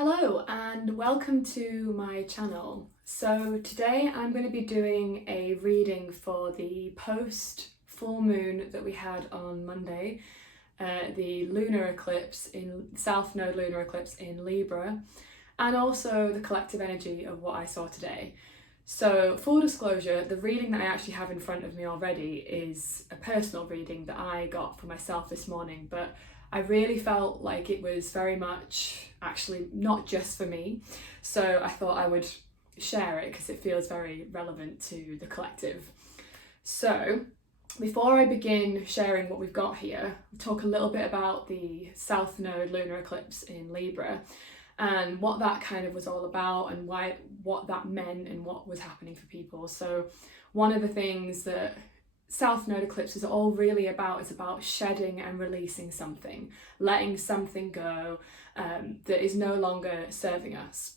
Hello and welcome to my channel. So today I'm going to be doing a reading for the post full moon that we had on Monday, the lunar eclipse in South Node lunar eclipse in Libra, and also the collective energy of what I saw today. So full disclosure, the reading that I actually have in front of me already is a personal reading that I got for myself this morning, but I really felt like it was very much actually not just for me. So I thought I would share it because it feels very relevant to the collective. So before I begin sharing what we've got here, I'll talk a little bit about the South Node lunar eclipse in Libra and what that kind of was all about and what that meant and what was happening for people. So one of the things that South Node eclipse is all really about is about shedding and releasing something, letting something go that is no longer serving us.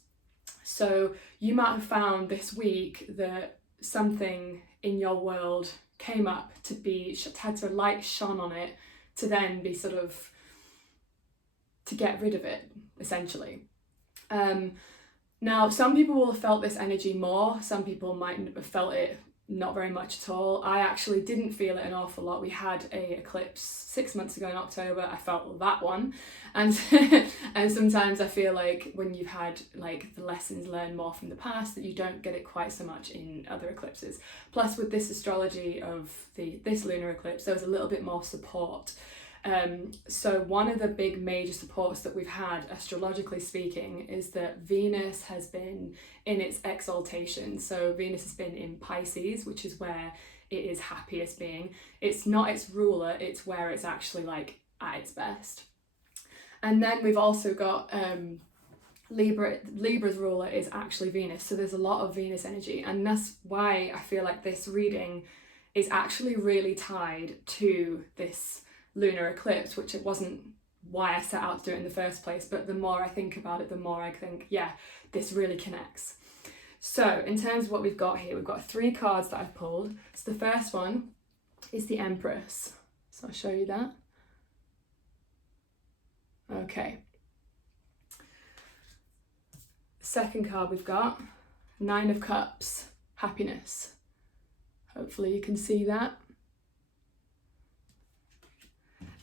So you might have found this week that something in your world came up to be, had a light shone on it to then be sort of, to get rid of it, essentially. Now, some people will have felt this energy more, some people might have felt it not very much at all. I actually didn't feel it an awful lot. We had a eclipse 6 months ago in October. I felt that one, and and sometimes I feel like when you've had like the lessons learned more from the past, that you don't get it quite so much in other eclipses. Plus, with this astrology of this lunar eclipse, there was a little bit more support. So one of the big major supports that we've had, astrologically speaking, is that Venus has been in its exaltation. So Venus has been in Pisces, which is where it is happiest being. It's not its ruler, it's where it's actually like at its best. And then we've also got Libra's ruler is actually Venus. So there's a lot of Venus energy. And that's why I feel like this reading is actually really tied to this lunar eclipse, which it wasn't why I set out to do it in the first place, but the more I think about it, the more I think, yeah, this really connects. So in terms of what we've got here, we've got 3 cards that I've pulled. So the first one is the Empress. So I'll show you that. Okay. Second card we've got, 9 of Cups, happiness. Hopefully you can see that.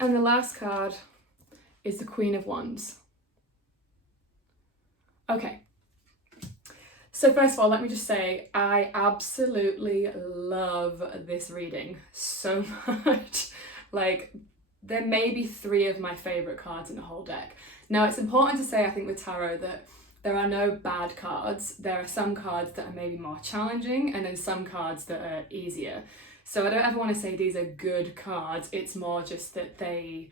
And the last card is the Queen of Wands. Okay. So first of all, let me just say, I absolutely love this reading so much. Like, there may be 3 of my favourite cards in the whole deck. Now, it's important to say, I think, with tarot that there are no bad cards. There are some cards that are maybe more challenging and then some cards that are easier. So I don't ever want to say these are good cards, it's more just that they're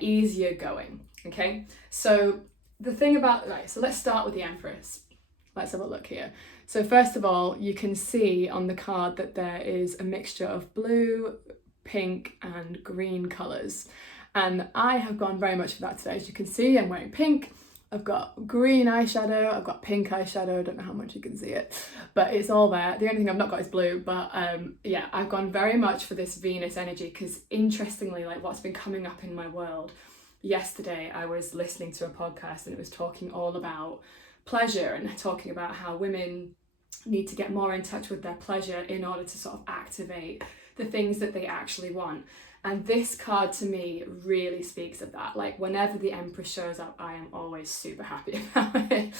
easier going, okay? So the thing about, right, so let's start with the Empress. Let's have a look here. So first of all, you can see on the card that there is a mixture of blue, pink and green colours. And I have gone very much for that today. As you can see, I'm wearing pink. I've got green eyeshadow, I've got pink eyeshadow, I don't know how much you can see it, but it's all there. The only thing I've not got is blue, but yeah, I've gone very much for this Venus energy because interestingly, like what's been coming up in my world, yesterday I was listening to a podcast and it was talking all about pleasure and talking about how women need to get more in touch with their pleasure in order to sort of activate the things that they actually want. And this card to me really speaks of that. Like whenever the Empress shows up, I am always super happy about it.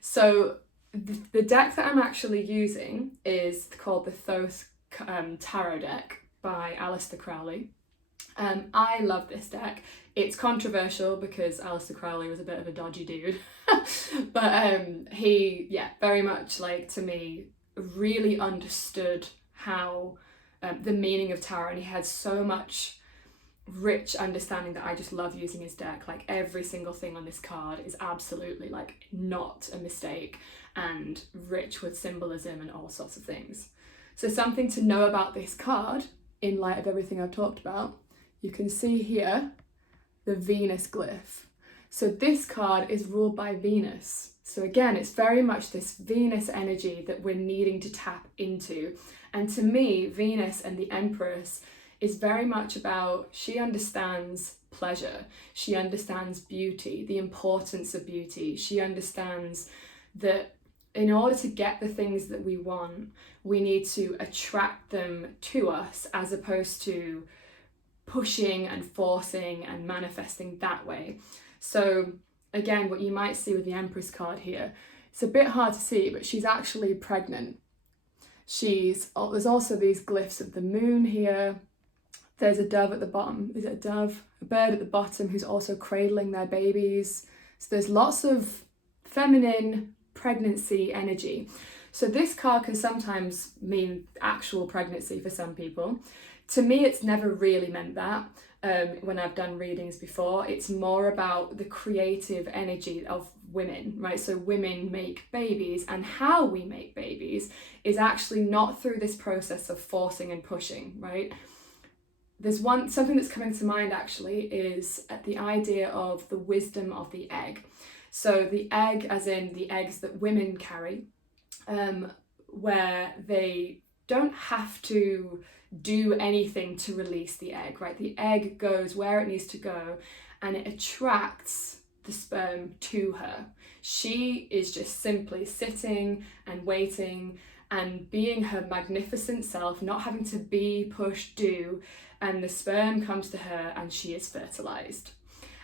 So the deck that I'm actually using is called the Thoth Tarot deck by Aleister Crowley. I love this deck. It's controversial because Aleister Crowley was a bit of a dodgy dude. But he, yeah, very much like to me, really understood how the meaning of tarot, and he had so much rich understanding that I just love using his deck. Like every single thing on this card is absolutely like not a mistake and rich with symbolism and all sorts of things. So something to know about this card in light of everything I've talked about, you can see here the Venus glyph. So this card is ruled by Venus. So again, it's very much this Venus energy that we're needing to tap into. And to me, Venus and the Empress is very much about, she understands pleasure, she understands beauty, the importance of beauty. She understands that in order to get the things that we want, we need to attract them to us, as opposed to pushing and forcing and manifesting that way. So again, what you might see with the Empress card here, it's a bit hard to see, but she's actually pregnant. There's also these glyphs of the moon here. There's a dove at the bottom. Is it a dove? A bird at the bottom who's also cradling their babies. So there's lots of feminine pregnancy energy. So this card can sometimes mean actual pregnancy for some people. To me, it's never really meant that. When I've done readings before, it's more about the creative energy of women, right? So women make babies, and how we make babies is actually not through this process of forcing and pushing, right? There's something that's coming to mind actually, is the idea of the wisdom of the egg. So the egg, as in the eggs that women carry, where they don't have to do anything to release the egg, right? The egg goes where it needs to go, and it attracts the sperm to her. She is just simply sitting and waiting and being her magnificent self, not having to be, push, do, and the sperm comes to her and she is fertilized.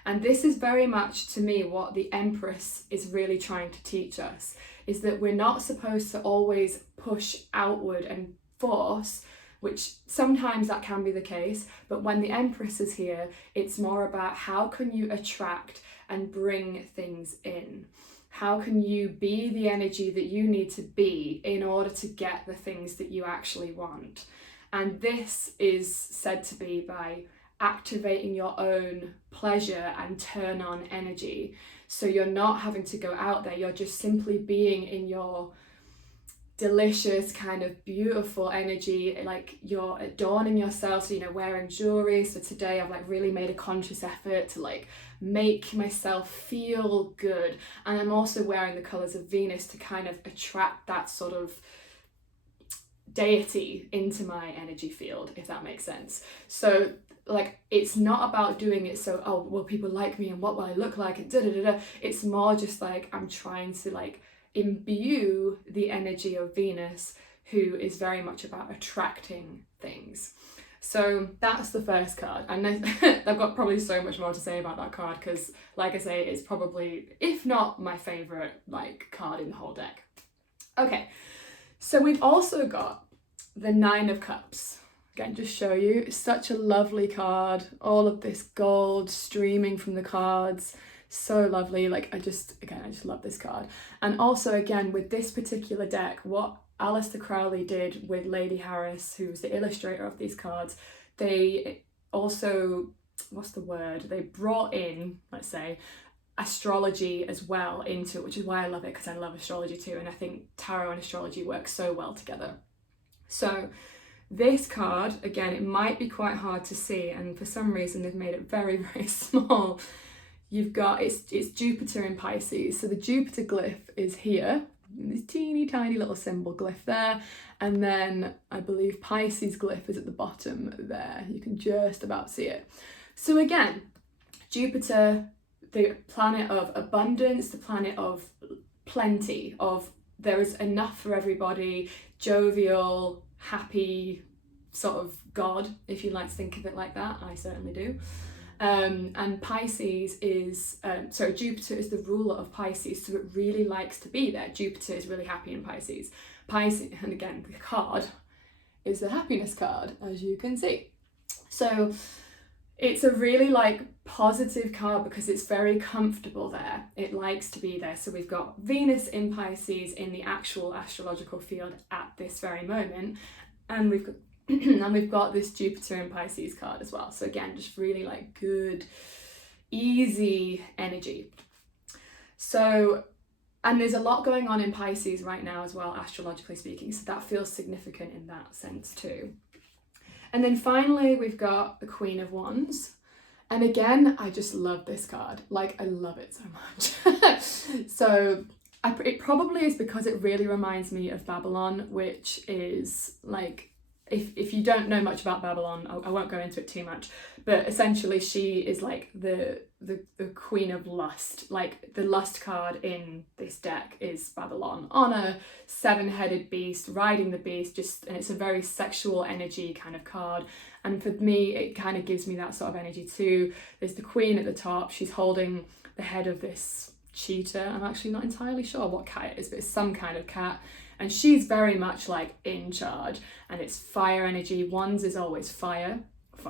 And this is very much, to me, what the Empress is really trying to teach us, is that we're not supposed to always push outward and force, which sometimes that can be the case, but when the Empress is here, it's more about how can you attract and bring things in? How can you be the energy that you need to be in order to get the things that you actually want? And this is said to be by activating your own pleasure and turn on energy. So you're not having to go out there, you're just simply being in your delicious kind of beautiful energy, like you're adorning yourself, so wearing jewelry. So today I've really made a conscious effort to make myself feel good, and I'm also wearing the colours of Venus to kind of attract that sort of deity into my energy field, if that makes sense. So it's not about doing it so, oh, will people like me and what will I look like and da-da-da-da. It's more just I'm trying to imbue the energy of Venus, who is very much about attracting things. So that's the first card, and I've got probably so much more to say about that card, because like I say, it's probably, if not my favourite card in the whole deck. Okay, so we've also got the Nine of Cups. Again, just show you, it's such a lovely card, all of this gold streaming from the cards, so lovely. I just love this card. And also, again, with this particular deck, what Aleister Crowley did with Lady Harris, who was the illustrator of these cards, they also, they brought in, let's say, astrology as well into it, which is why I love it, because I love astrology too, and I think tarot and astrology work so well together. So this card, again, it might be quite hard to see, and for some reason they've made it very, very small. You've got, it's Jupiter in Pisces, so the Jupiter glyph is here, this teeny tiny little symbol glyph there, and then I believe Pisces glyph is at the bottom there. You can just about see it. So again, Jupiter, the planet of abundance, the planet of plenty, of there is enough for everybody, jovial, happy sort of god, if you like to think of it like that. I certainly do. And Pisces is, Jupiter is the ruler of Pisces, so it really likes to be there. Jupiter is really happy in Pisces. And again, the card is the happiness card, as you can see. So it's a really positive card because it's very comfortable there. It likes to be there. So we've got Venus in Pisces in the actual astrological field at this very moment, and we've got and we've got this Jupiter in Pisces card as well. So again, just really good, easy energy. So, and there's a lot going on in Pisces right now as well, astrologically speaking. So that feels significant in that sense too. And then finally, we've got the Queen of Wands. And again, I just love this card. I love it so much. So it probably is because it really reminds me of Babylon, which is if you don't know much about Babylon, I won't go into it too much, but essentially she is like the queen of lust. Like the lust card in this deck is Babylon on a 7-headed beast, riding the beast, and it's a very sexual energy kind of card. And for me, it kind of gives me that sort of energy too. There's the queen at the top. She's holding the head of this cheetah. I'm actually not entirely sure what cat it is, but it's some kind of cat. And she's very much like in charge, and it's fire energy. Wands is always fire.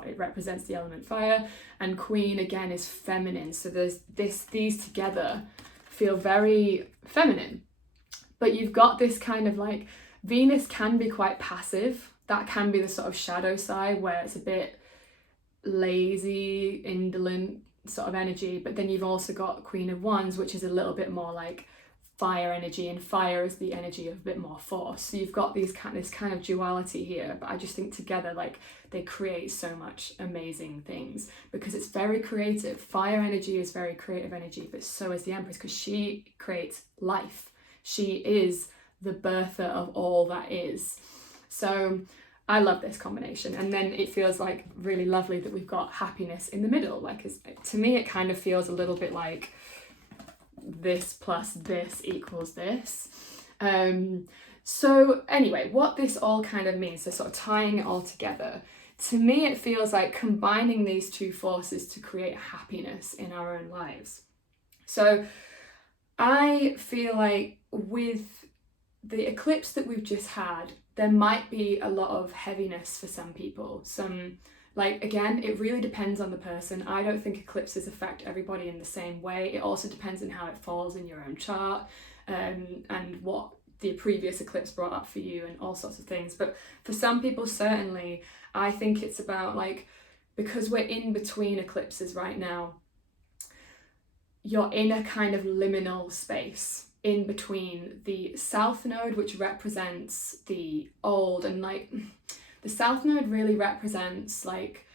It represents the element fire, and queen again is feminine. So there's these together feel very feminine. But you've got this kind of like, Venus can be quite passive. That can be the sort of shadow side where it's a bit lazy, indolent sort of energy. But then you've also got Queen of Wands, which is a little bit more like fire energy, and fire is the energy of a bit more force. So you've got this kind of duality here, but I just think together like they create so much amazing things because it's very creative. Fire energy is very creative energy, but so is the Empress, because she creates life. She is the birther of all that is. So I love this combination. And then it feels like really lovely that we've got happiness in the middle. Like, to me it kind of feels a little bit like this plus this equals this. So anyway, what this all kind of means, so sort of tying it all together, to me it feels like combining these two forces to create happiness in our own lives. So I feel like with the eclipse that we've just had, there might be a lot of heaviness for some people. Like, again, it really depends on the person. I don't think eclipses affect everybody in the same way. It also depends on how it falls in your own chart, and what the previous eclipse brought up for you and all sorts of things. But for some people, certainly, I think it's about like, because we're in between eclipses right now, you're in a kind of liminal space in between the South Node, which represents the old, and like, the South Node really represents like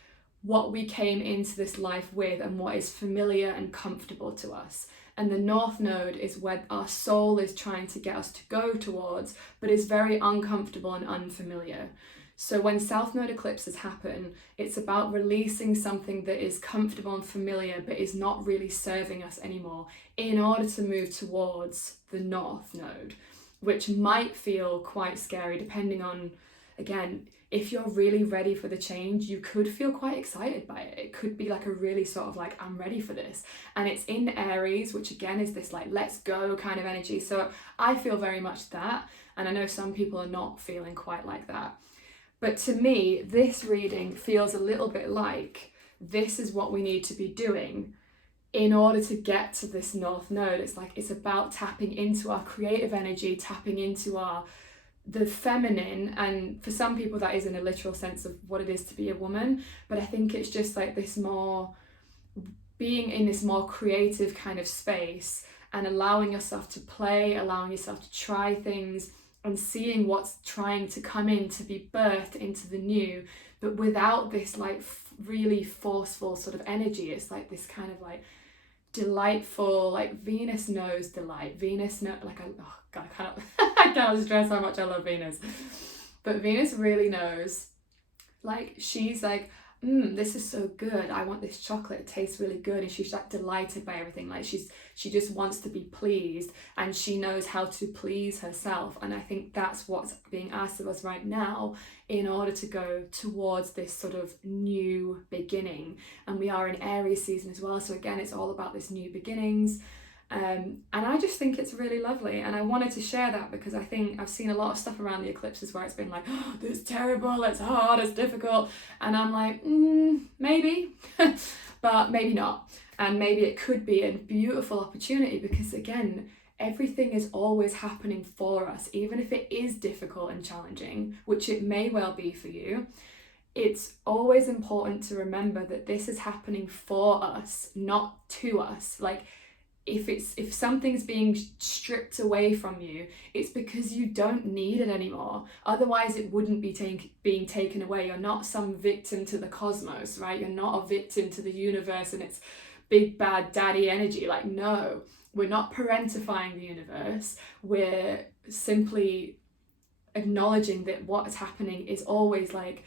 what we came into this life with and what is familiar and comfortable to us. And the North Node is where our soul is trying to get us to go towards, but is very uncomfortable and unfamiliar. So when South Node eclipses happen, it's about releasing something that is comfortable and familiar, but is not really serving us anymore, in order to move towards the North Node, which might feel quite scary depending on, again, if you're really ready for the change, you could feel quite excited by it. It could be like a really sort of like, I'm ready for this. And it's in Aries, which again is this like, let's go kind of energy. So I feel very much that. And I know some people are not feeling quite like that. But to me, this reading feels a little bit like this is what we need to be doing in order to get to this North Node. It's like, it's about tapping into our creative energy, tapping into the feminine, and for some people that is in a literal sense of what it is to be a woman, but I think it's just like this more being in this more creative kind of space and allowing yourself to play, allowing yourself to try things and seeing what's trying to come in to be birthed into the new, but without this like really forceful sort of energy. It's like this kind of like delightful, like Venus knows delight. Venus knows, like, oh God, I cannot stress how much I love Venus. But Venus really knows, like, she's like, this is so good. I want this chocolate. It tastes really good. And she's like delighted by everything. Like she just wants to be pleased, and she knows how to please herself. And I think that's what's being asked of us right now in order to go towards this sort of new beginning. And we are in Aries season as well. So again, it's all about this new beginnings. And I just think it's really lovely, and I wanted to share that because I think I've seen a lot of stuff around the eclipses where it's been like, oh, this is terrible, it's hard, it's difficult, and I'm like, maybe, but maybe not. And maybe it could be a beautiful opportunity, because again, everything is always happening for us, even if it is difficult and challenging, which it may well be for you. It's always important to remember that this is happening for us, not to us. Like, if something's being stripped away from you, it's because you don't need it anymore. Otherwise it wouldn't be being taken away. You're not some victim to the cosmos, right? You're not a victim to the universe and its big bad daddy energy. Like, no, we're not parentifying the universe. We're simply acknowledging that what is happening is always like,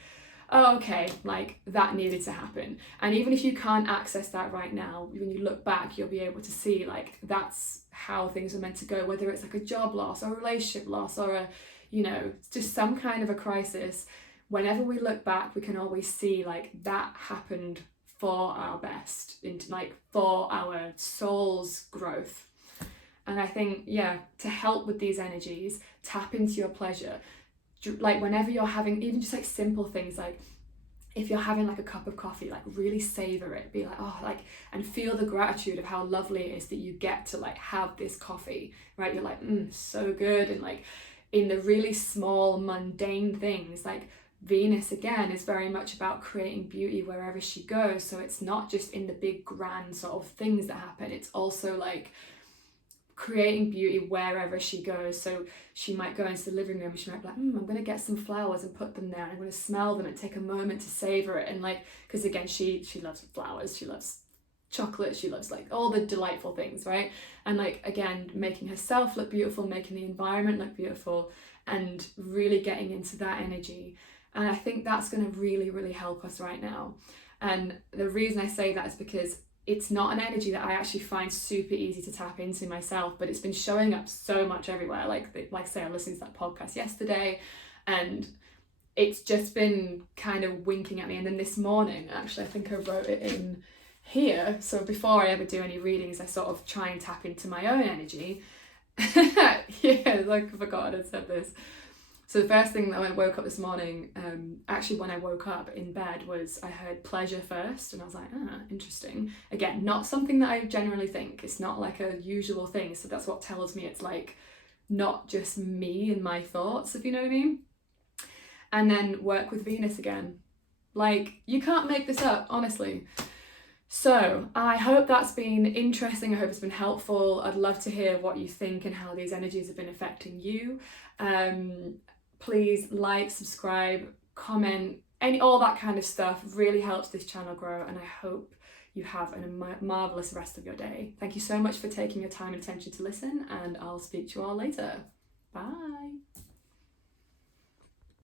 oh, okay, like that needed to happen. And even if you can't access that right now, when you look back, you'll be able to see like that's how things are meant to go, whether it's like a job loss or a relationship loss or a, you know, just some kind of a crisis. Whenever we look back, we can always see like that happened for our best, into like for our soul's growth. And I think, yeah, to help with these energies, tap into your pleasure. Like whenever you're having even just like simple things, like if you're having like a cup of coffee, like really savor it, be like, oh, like, and feel the gratitude of how lovely it is that you get to like have this coffee, right? You're like, so good. And like in the really small mundane things, like Venus again is very much about creating beauty wherever she goes. So it's not just in the big grand sort of things that happen, it's also like creating beauty wherever she goes. So she might go into the living room, she might be like, I'm going to get some flowers and put them there, and I'm going to smell them and take a moment to savor it. And like, because again, she loves flowers, she loves chocolate, she loves like all the delightful things, right? And like, again, making herself look beautiful, making the environment look beautiful, and really getting into that energy. And I think that's going to really, really help us right now. And the reason I say that is because it's not an energy that I actually find super easy to tap into myself, but it's been showing up so much everywhere. Like I say, I listened to that podcast yesterday, and it's just been kind of winking at me. And then this morning, actually, I think I wrote it in here. So before I ever do any readings, I sort of try and tap into my own energy. Yeah, like I forgot I said this. So the first thing that when I woke up this morning, actually when I woke up in bed, was I heard pleasure first, and I was like, interesting. Again, not something that I generally think. It's not like a usual thing. So that's what tells me it's like not just me and my thoughts, if you know what I mean. And then work with Venus again. Like, you can't make this up, honestly. So I hope that's been interesting. I hope it's been helpful. I'd love to hear what you think and how these energies have been affecting you. Please like, subscribe, comment, all that kind of stuff really helps this channel grow, and I hope you have a marvellous rest of your day. Thank you so much for taking your time and attention to listen, and I'll speak to you all later. Bye.